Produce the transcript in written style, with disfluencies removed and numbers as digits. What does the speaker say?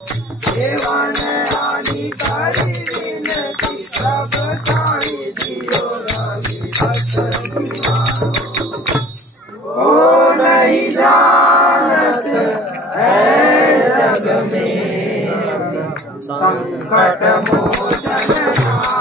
देवन हानिकारी विनती सब साई दियो रानी वो नहीं जानत है जग में संकट मोचन